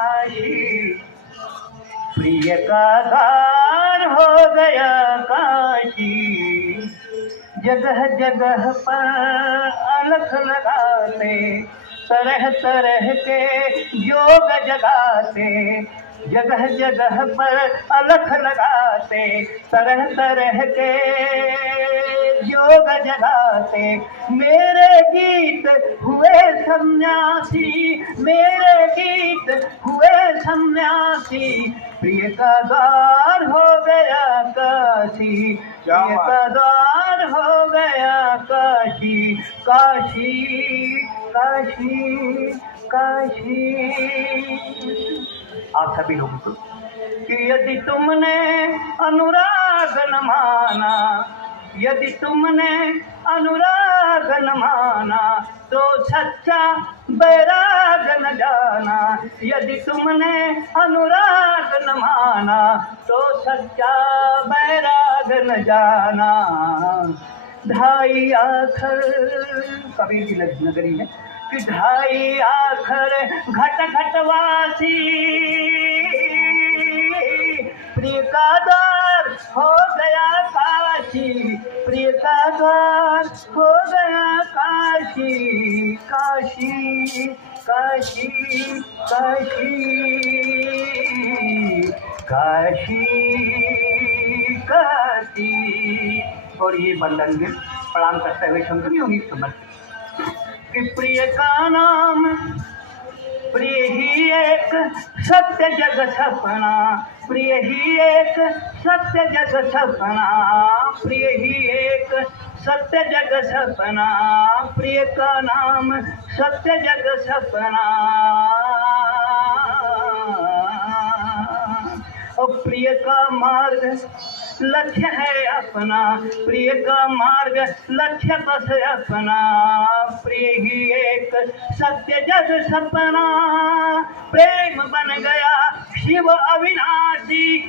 काशी, प्रिय का द्वार हो गया काशी। जगह जगह पर अलख लगाते, तरह तरह के योग जगाते, जगह जगह पर अलख लगाते, तरह तरह के योग जगाते। मेरे गीत हुए सन्यासी, मेरे गीत हुए सन्यासी, प्रिय का द्वार हो गया काशी, प्रिय का द्वार हो गया काशी। काशी काशी काशी। आप सभी लोगों को कि यदि तुमने अनुराग न माना, यदि तुमने अनुराग न माना, तो सच्चा बैराग न जाना। यदि तुमने अनुराग न माना, तो सच्चा बैराग न जाना। ढाई आखर कबीर की नगरी है कि ढाई आखर घट घटवासी, प्रिय का द्वार हो गया काशी, प्रिय का द्वार हो गया काशी। काशी काशी काशी काशी काशी। और ये बंधन में प्रणाम करते हुए शंकर योगी समझ कि प्रिय का नाम, प्रिय ही एक सत्य जग सपना, प्रिय ही एक सत्य जग सपना, प्रिय ही एक सत्य जग सपना, प्रिय का नाम सत्य जग सपना। और प्रिय का मार्ग लक्ष्य है अपना, प्रिय का मार्ग लक्ष्य बस अपना, प्रिय ही एक सत्य जग सपना। प्रेम बन गया शिव अविनाशी।